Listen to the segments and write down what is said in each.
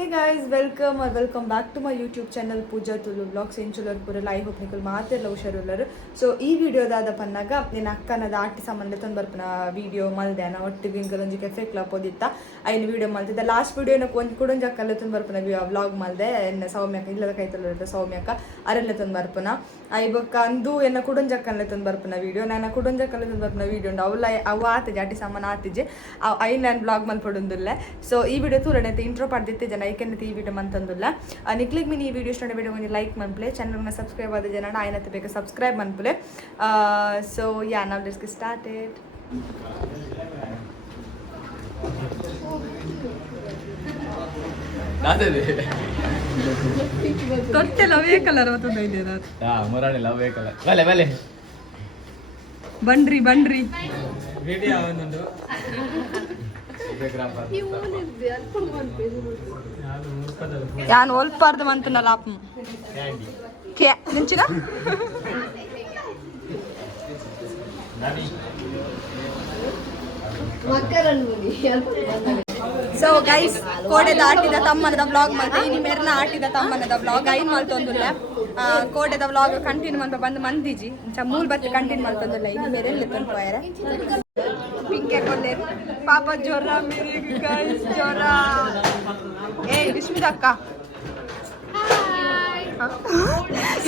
Hey guys, welcome back to my YouTube channel Pooja Tulu Vlogs. I hope nikul maatella husharullaru. So ee video dada pannaga nena akkanada aati sambandhathan barpuna video maldena ottige inkalonji cafe club poditta ayin video maltida last video na kodonji akkallathan barpuna vlog malde enna saumyaka illada kaitalla saumyaka arallathan barpuna aibakka andu enna kodonji akkallathan barpuna video nana kodonji akkallathan barpuna video undu avla avu aatije aati saman aatije ayin nan vlog malpodundulla. So ee video tulane intro padditte ಐಕನ್ನತಿ ಈ video ಮಂತಂದುಲ್ಲ ನಿಕ್ಲಿಗೆ ಮೀನು ಈ video ಇಷ್ಟ video ಒಂದು like ಮನ್ಪಲೆ ಚಾನಲ್ನ subscribe ಆದ ಜನ ಆಯ್ನತ್ತೆ ಬೇಕಾ subscribe ಮನ್ಪಲೆ. So yeah ನಾವು ಲೆಟ್ಸ್ ಗೆಟ್ ಸ್ಟಾರ್ಟೆಡ್. ತೊಟ್ಟೆ ಲವೇ ಕಲರ್ ಅವತ್ತು ಇದೆ ಮುರಾಣಿ ಲವೇ ಕಲರ್ ಬಲೆ ಬಲೆ ಬಂಡ್ರಿ ಬಂಡ್ರಿ ವಿಡಿಯೋ ಆವೊಂದುಂಡು ಯಾನ್ ಒಲ್ಪಾರ್ದು ಮಂತನಲ್ಲ ಅಪ್ಪ ಕೆ ನಿಂಚಿನ ಸೊ ಗೈಸ್ ಕೋಡೆದ ಆಟಿದ ತಮ್ಮನದ ವ್ಲಾಗ್ ಮತ್ತೆ ಇನಿ ಮೇರ್ನ ಆಟಿದ ತಮ್ಮನದ ವ್ಲಾಗ್ ಐನ್ ಮಲ್ತೊಂದುಲ್ಲ ಕೋಡೆದ ವ್ಲಾಗ್ ಕಂಟಿನ್ಯೂ ಮಲ್ಪ ಬಂದು ಮಂದಿಜಿ ಮೂಲ್ ಬತ್ತು ಕಂಟಿನ್ಯೂ ಮಲ್ತೊಂದುಲ್ಲ ಇನಿ ಮೇರೆ ಎಲ್ಲಿ ಪೋಯರ ಪಿಂಕೆ ಕೊಲ್ಲೇರು ಪಾಪ ಜ್ವರ ಮೇರೆ ಗೈಸ್ ಜ್ವರ ಏ ವಿಸ್ಮಿತ ಅಕ್ಕ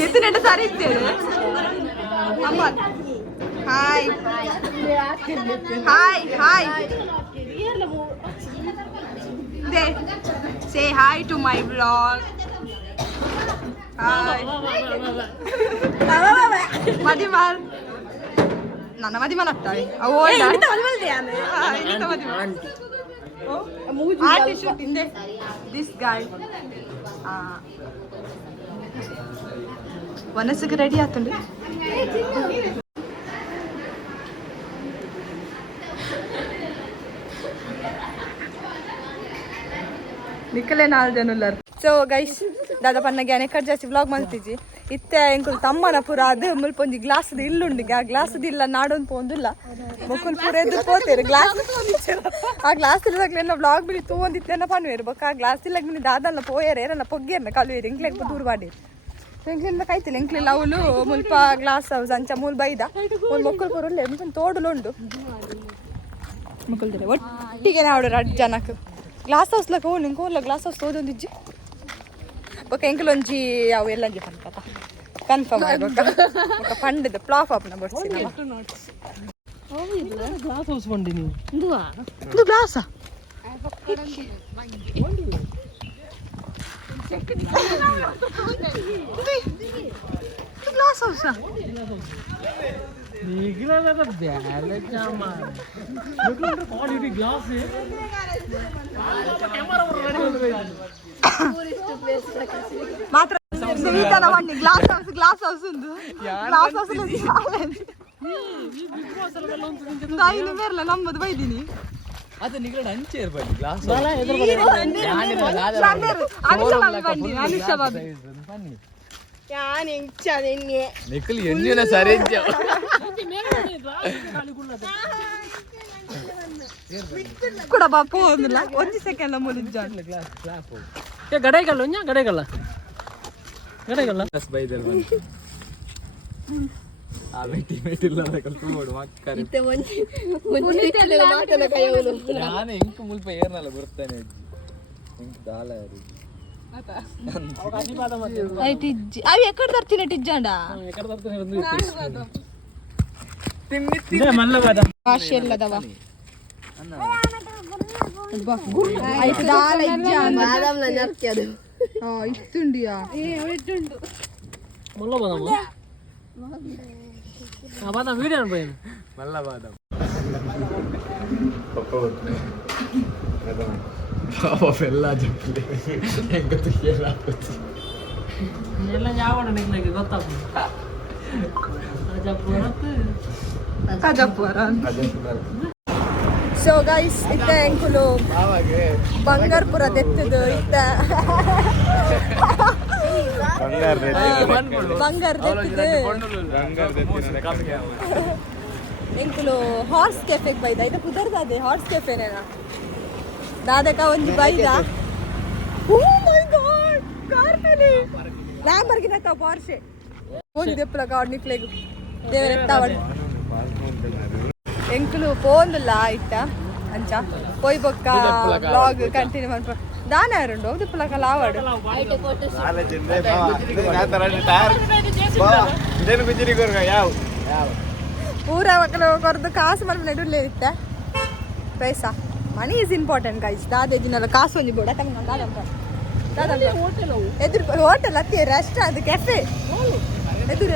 ಎತ್ತಿನೆಂಟು ಸಾರಿ ಇದ್ದೇವೆ ಅಮ್ಮ hi hi hi say hi to my vlog. Hi. Madimal. Nana Madimal attave. Avoid. Inta Madimal deyane. Inta Madimal. Oh, art shoot inde. This guy. Vanasike ready atundu. ನಿಕ್ಕಲೆ 4 ಜನ ಉಳ್ಳಾರ. ಸೊ ಗೈಸ್ ದಾದ ಪನ್ನಗೆ ಅನೇಕ ಜಾಸ್ತಿ vlog ಮಾಡ್ತಿದ್ವಿ ಇತ್ತೆ ಎಂಕುಲ್ ತಮ್ಮನ ಪೂರ ಅದು ಮುಲ್ಪೊಂಜಿ ಗ್ಲಾಸ್ದ ಇಲ್ಲುಂಡು ಆ ಗ್ಲಾಸ್ದ ಇಲ್ಲ ನಾಡೊಂದು ಪೋಂದಿಲ್ಲ ಮುಕ್ಕುಲ್ ಪೂರ ಎದ್ದು ಪೋತೇರು ಗ್ಲಾಸ್ ಆ ಗ್ಲಾಸ್ ಇಲ್ಲದಾಗ್ಲೆಲ್ಲ ವ್ಲಾಗ್ ಬಿಡಿ ತೂಂದಿತ್ತೇನ ಪನ್ವೇರು ಬೊಕ್ಕ ಆ ಗ್ಲಾಸ್ ಇಲ್ಲಾಗ ಬಿಡಿ ದಾದಲ್ಲ ಪೋಯರೆ ಏರನ್ನ ಪೊಗ್ಗೇರ್ನ ಕಲುವೇರು ಎಂಕ್ಲೆಗ್ ದೂರ ಮಾಡಿ ಎಂಕ್ಲಿಂದ ಕೈತಿಲ್ಲ ಎಂಕ್ಲಿಲ್ಲ ಅವಳು ಮುಲ್ಪ ಗ್ಲಾಸ್ ಹೌಸ್ ಅಂಚ ಮೂಲ್ ಬೈದ ಒಂದು ಮೊಕ್ಕಲ್ ಪೂರ ಉಳ್ಳೆ ಮುಖನ್ ತೋಡುಲುಂಡು ಮುಕ್ಕಲ್ದಿರ ಒಟ್ಟಿಗೆ ನಾಡು ರಡ್ ಜನಕ್ಕೆ ಗ್ಲಾಸ್ ಹೌಸ್ ಲಕ ಹೋ ನಿಂಗೆ ಹೋಗ್ಲ ಗ್ಲಾಸ್ ಹೌಸ್ ತೋದೊಂದಿಜ್ಜಿ ಬೊಕ್ಕ ಎಂಕಲೊಂಜಿ ಅವು ಎಲ್ಲಂಜಿ ಪನ್ಕತ ಕನ್ಫರ್ಮ್ ಆಗ್ಬೇಕ ಪಂಡದ ಫ್ಲಾಪ್ ಅಪ್ನ ಬರ್ಸಿ ಗ್ಲಾಸ್ ಹೌಸ್ ಬಂಡಿ ನೀವು ಇದು ಗ್ಲಾಸ ಗ್ಲಾಸ್ ಹೌಸ ನಿಗಲದ ಬ್ಯಾಲೆ ಜಾಮಾನ್ ನಿಗಲದ ಕ್ವಾಲಿಟಿ ಗ್ಲಾಸ್ ಮಾತ್ರ ಸೀತನ ಬನ್ನಿ ಗ್ಲಾಸ್ ಹೌಸ್ ಉಂದು ಗ್ಲಾಸ್ ಹೌಸ್ ತಾಯಿನ ಮೇರ್ಲ ನಮ್ಮದು ಬೈದಿನಿ ಅದು ನಿಗಲಡ ಅಂಚೆ ಇರ್ಬೇಕು ಗ್ಲಾಸ್ ಬನ್ನಿ ನಿಖಿಲ್ ಎಂದಿನ ಸರಿ ಕೂಡ ಬಾಪು ಒಂದಿಲ್ಲ ಒಂದು ಸೆಕೆಂಡ್ ಮುಲಿಜ್ಜ ಗಡೆಗಲ್ಲ ಗಡೆಗಲ್ಲ ಗಡೆಗಲ್ಲ ಬೈದಲ್ ಬಂದು ಆ ಮೆಟ್ಟಿ ಮೆಟ್ಟಿಲ್ಲ ಕಲ್ತು ಮಾಡು ಮಕ್ಕರೆ ನಾನು ಎಂಕ ಮುಲ್ಪ ಏರ್ನಲ್ಲ ಬರ್ತಾನೆ ಎಂಕ ದಾಲ ಯಾರು ಅవి ఎక్కడ తర్చిన టిజ్జాండా భాషల్లదవా అయితే దాల ఇజ్జాండ బాదంల నర్క్యదు ఇస్తుండియా ఇట్టుండు మల్ల బాదం ఆ బాదం వీడియో పోయిన మల్ల బాదం ಪಾಪ ಎಲ್ಲ ಜಪ್ಪಲಿ ಹೆಂಗ ತುಯ್ಯಲಾಗ್ತದೆ ಎಲ್ಲ ಯಾವಣ ನಿಗ್ಲಿಗೆ ಗೊತ್ತಾಗ್ತದೆ ಸೊ ಗೈಸ್ ಇತ್ತ ಎಂಕುಲು ಬಂಗಾರಪುರ ದೆತ್ತದು ಇತ್ತ ಬಂಗಾರ ಎಂಕುಲು ಹಾರ್ಸ್ ಕೆಫೆಗೆ ಬೈದ ಇದು ಕುದರ್ದಾದೆ ಹಾರ್ಸ್ ಕೆಫೆನೇನ ದಾದಕ ಒಂಜಿ ಬೈದ Oh my god! Carpeli! Lamborghini ta Porsche. Phone deppla god niklegu. Devare tawad. Enkulu phone la itta. Ancha. Poi bokka vlog continue manpa. Dana yarundo deppla kala avadu. Aite photos. Nale jinde ba. Na tarani tayar. Ba. Idenu gujiri gorga yav. Pura vakalo kordu kaasu malpune idulle itta. Paisa. Money is important guys. Dada dinala kaasu onji boda tang nanda anta. Dada hotel edur hotel atti restaurant cafe. Edur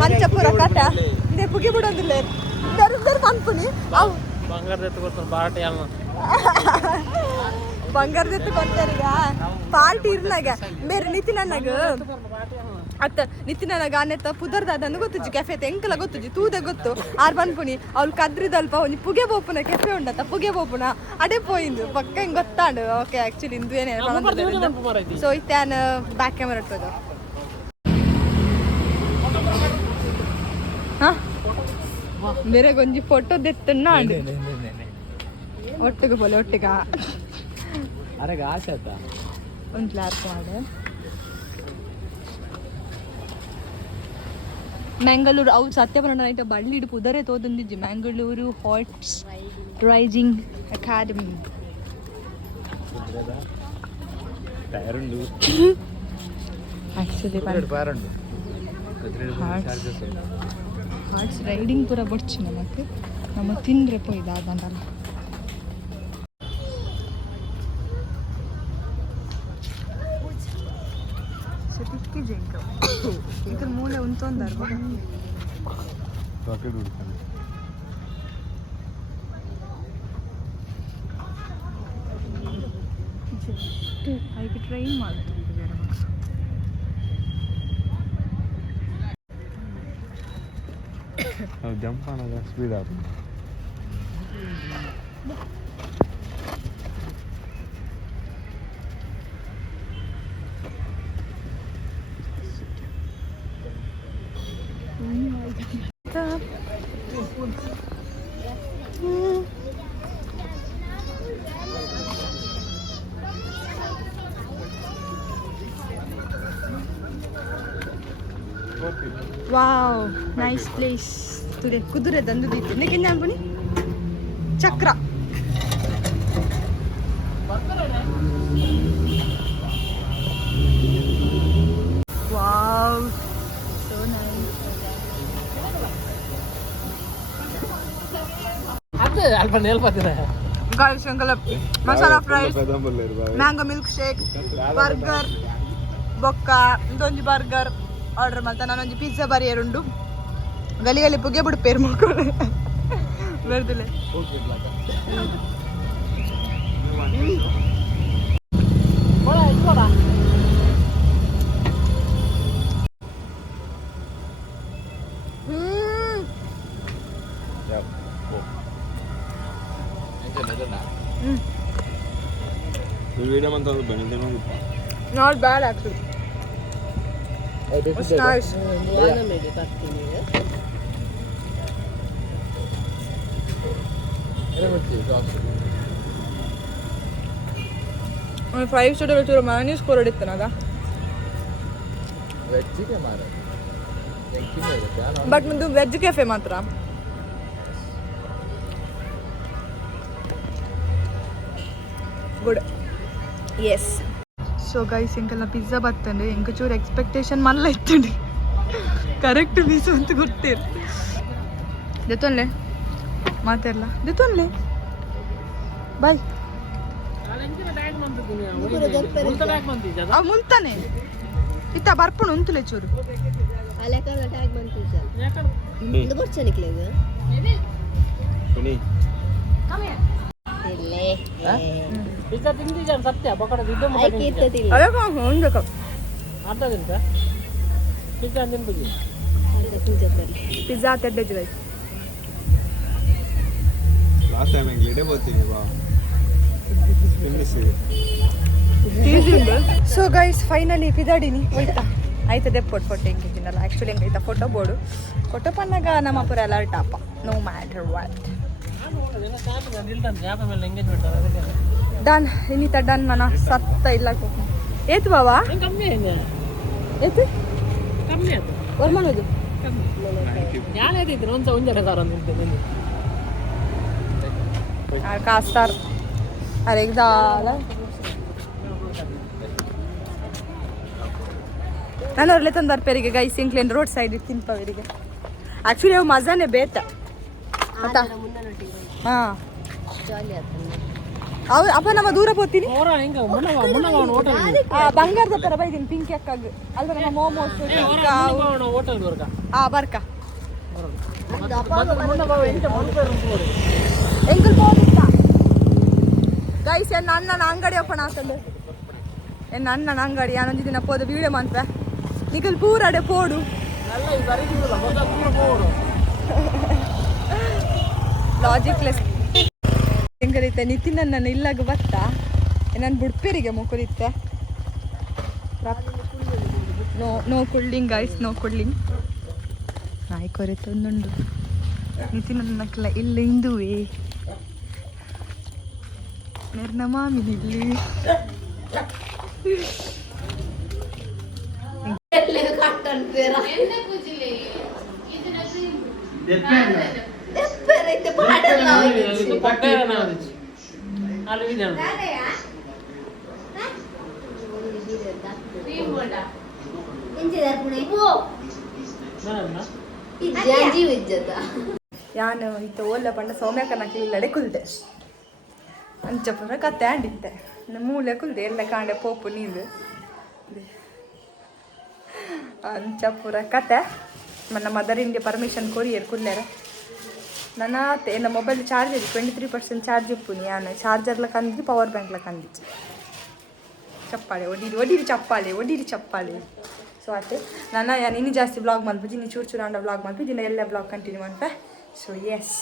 Panchapura kata. Inde pugi bodondille. Dar manpuni. Aw bangar dettu kortanu party alna. Bangar dettu kortariga party irnaga. Mere nitinanaga. ಅತ್ತ ನಿತಿನ ಗಾನೆತ್ತ ಪುದರ್ದಾದ ಅಂದು ಗೊತ್ತುಜಿ cafe ಎಂಕಲ ಗೊತ್ತುಜಿ ತೂದೆ ಗೊತ್ತು R ಬನ್ಪುನಿ ಅವ್ಳು ಕದ್ರಿದಲ್ಪ ಒಂಜಿ ಪುಗೆ ಬೋಪುನ cafe ಉಂಡತ್ತ ಪುಗೆ ಬೋಪುನ ಅಡೆ ಪೋಯಿಂದು ಪಕ್ಕ ಹಿಂಗೆ ಗೊತ್ತಾಂಡು okay actually ಇಂದು ಏನೇ so ಇತ್ಯಾನ್ back camera ಇಟ್ಕೋದು ಹಾಂ ಬೇರೆ ಗೊಂಜಿ ಫೋಟೋ ದೆತ್ತನ್ನ ಒಟ್ಟಿಗೆ ಬೋಲೆ ಒಟ್ಟಿಗ ಅರೆಗ ಆಸೆ ಒಂದು ಕ್ಲಾರ್ ಮಾಡು ಮ್ಯಾಂಗಳೂರು ಅವು ಸತ್ಯಪರಣ ನೈಟ್ ಬಳ್ಳಿ ಇಡು ಪುದರೆ ತೋದಂದಿಜ್ಜಿ Mangalore horse rising academy actually horse riding ಪೂರ ಬಡ್ಚಿ ನಮಗೆ ನಮ್ಮ ತಿಂದ್ರೆ ಪೋಯ್ದು ಆದಂತಲ್ಲ ఇక్కడ మూలే ఉంటుందారు ಅದಕ್ಕೆ ಟ್ರೈನ್ ಮಾಡ್ತಿದ್ದಾರೆ ಜಂಪ್ ಅನ್ನೋದು ಸ್ಪೀಡ್ ಆಗ್ತದೆ ವಾವ್ ನೈಸ್ ಪ್ಲೇಸ್ ತುದೆ ಕುದುರೆ ದಂದು ದೀತು ನೆಕ್ಕೆಂಜ ಅನ್ಪುನಿ ಚಕ್ರ ವಾವ್ ಸೋ ನೈಸ್ ಅದೇ ಅಲ್ಪ ನೆಲ್ಪತ್ತಿದೆ guys uncle masala fries mango milkshake burger ಬೊಕ್ಕ ಇದೊಂದು ಬರ್ಗರ್ ಆರ್ಡರ್ ಮಾಡ್ತಾ ನಾನೊಂದು ಪಿಜ್ಜಾ ಬರಿ ಎರಡು ಗಲಿ ಪುಗೆ ಬಿಡ್ಪೇರು ಮಕ್ಕಳು ಬರ್ದಿಲ್ಲ Not bad actually. It's nice. ಒಂದು 5 ಸ್ಟಾರ್ ವೆಚ್ಚ ಮಯೋನೀಸ್ ಕೊರಡಿತ್ತನಾಗ ವೆಜ್ಜಿಗೆ ಮಾರ ಬಟ್ ಒಂದು ವೆಜ್ ಕೆಫೆ ಮಾತ್ರ ಗುಡ್ ಎಸ್ ಸೊ ಗೈಸ್ ಇಂಕಲ್ನ ಪಿಜ್ಜಾ ಬತ್ತಂಡು ಎಂಕ ಚೂರು ಎಕ್ಸ್ಪೆಕ್ಟೇಷನ್ ಮಲ್ಲ ಇತ್ತಂಡು ಕರೆಕ್ಟ್ ಪೀಸು ಅಂತ ಗೊತ್ತಿರ ದೆತ್ತೊನ್ಲೆ ಮಾತಾಡಲ್ಲ ದೆತ್ತೊನ್ಲೆ ಬಾಯ್ ಅವ್ ಮುಂತಾನೆ ಇತ್ತ ಬರ್ಪುಣು ಉಂತುಲೆ ಚೂರು ಪಿಜ್ಜಾ ತೆಡ್ಡೆಜ್ಜಿ ಗೈಸ್ ಲಾಸ್ಟ್ ಟೈಮ್ ಎಂಗ್ಲಿಡೆ ಬೋತಿಗೆ ಬಾ ಸೊ ಗೈಸ್ ಫೈನಲಿ ಪಿದಾಡಿನಿ ಹೋಯ್ತಾ ಆಯ್ತು ದೆಪ್ಪೊಟ್ಟು ಫೋಟೋ ಹೆಂಗಿದ್ದೀನಲ್ಲ ಆ್ಯಕ್ಚುಲಿ ಹೆಂಗೆ ಆಯ್ತಾ ಫೋಟೋ ಬೋರ್ಡು ಫೋಟೋ ಪನ್ನಾಗ ನಮ್ಮ ಪುರ ಅಲರ್ಟ್ ಅಪ್ಪ ನೋ ಮ್ಯಾಟರ್ ವಾಟ್ ಡನ್ ಇನ್ನಿತ ಡನ್ ಮನ ಸತ್ತ ಇಲ್ಲ ಏತು ಬಾವಾ ಕಮ್ಮಿ ಇದೆ ಏತು ಕಮ್ಮಿ ಅದು ವರ್ಮನದು ಯಾನೇದಿದ್ರು ಒಂದೆರಡು ಸಾವಿರ ನಿಂತು ಕಾಸ್ತಾರ್ अरे दाल ನಾನು ಅವ್ರಲ್ಲೇ ತಂದು ಬರ್ಪೇರಿಗೆ ಗೈಸ್ ಇಂಕ್ಲೇನ್ ರೋಡ್ ಸೈಡ್ ತಿನ್ಪವರಿಗೆ ಆ್ಯಕ್ಚುಲಿ ಅವು ಮಜಾನೇ ಬೇತ ಹಾಂ ಅವ್ರು ಅಪ್ಪ ನಮ್ಮ ದೂರ ಹೋಗ್ತೀನಿ ಬಂಗಾರದ ಥರ ಬೈದೀನಿ ಪಿಂಕಿ ಅಕ್ಕಾಗ ಅಲ್ವ ನಮ್ಮ ಮೋಮೋಸ್ ಹಾಂ ಬರ್ಕ ಎಂಕಲ್ ಹೋಗಿತ್ತ ಗೈಸ್ ಎನ್ನ ಅಣ್ಣನ ಅಂಗಡಿ ಓಪನ್ ಆಗ್ತದೆ ಎನ್ನ ಅಣ್ಣನ ಅಂಗಡಿ ನಾನೊಂದು ದಿನ ಹೋದ ವೀಡಿಯೋ ಮಾಡ್ತೆ ನಿಖಲ್ ಪೂರಡೆ ಪೋಡು ಲಾಜಿಕ್ಲೆಸ್ ಹೆಂಗರಿತೆ ನಿತಿನ್ ನನ್ನ ಇಲ್ಲಾಗ ಬತ್ತ ನಾನು ಬುಡ್ಪೇರಿಗೆ ಮುಕುರಿತ್ತೆ ನೋ ಕುಳ್ಳಿಂಗ್ ಗೈಸ್ ನೋ ಕುಳ್ಳಿಂಗ್ ನಾಯಿ ಕೊರಿತೆ ಒಂದೊಂದು ನಿತಿನ್ ನನ್ನಕ್ಕೆಲ್ಲ ಇಲ್ಲ ಹಿಂದುವೆ ನೆರ್ನ ಮಾಮಿನಿಲ್ಲಿ ಯಾನು ಇತ್ತ ಓಲ್ಲ ಪಂಡ ಸೌಮ್ಯಕನಕ್ಕೆ ಇಲ್ಲಡೆ ಕುಲ್ದೆ ಅಂಚಪುರ ಕತೆ ಆಂಡಿತ್ತೆ ಮೂಲೆ ಕುಲ್ದೆ ಎಲ್ಲ ಕಾಂಡೆ ಪೋಪು ನೀರು ಅಂಚಪುರ ಕತೆ ನನ್ನ ಮದರ್ ಇಂಡಿಯಾ ಪರ್ಮಿಷನ್ ಕೊರಿಯರ್ ಕುಲ್ಲೇರ ನನ್ನ ನನ್ನ ಮೊಬೈಲ್ ಚಾರ್ಜ್ ಇದೆ 23% ಚಾರ್ಜ್ ಇಪ್ಪುನಿ ನಾನು ಚಾರ್ಜರ್ಲ ಕಂದಿ ಪವರ್ ಬ್ಯಾಂಕ್ಲ ಕಂದಿಚ್ಚು ಚಪ್ಪಾಳೆ ಒಡೀರಿ ಚಪ್ಪಾಳೆ ಸೊ ಅತ್ತೆ ನಾನು ಇನ್ನು ಜಾಸ್ತಿ ಬ್ಲಾಗ್ ಮಾಡ್ಬಿಟ್ಟು ಇನ್ನು ಚೂರು ಚೂರು ಅಂಡ ಬ್ಲಾಗ್ ಮಾಡ್ಬಿಟ್ಟು ಇನ್ನು ಎಲ್ಲ ಬ್ಲಾಗ್ ಕಂಟಿನ್ಯೂ ಮಾಡ್ತೆ ಸೊ ಎಸ್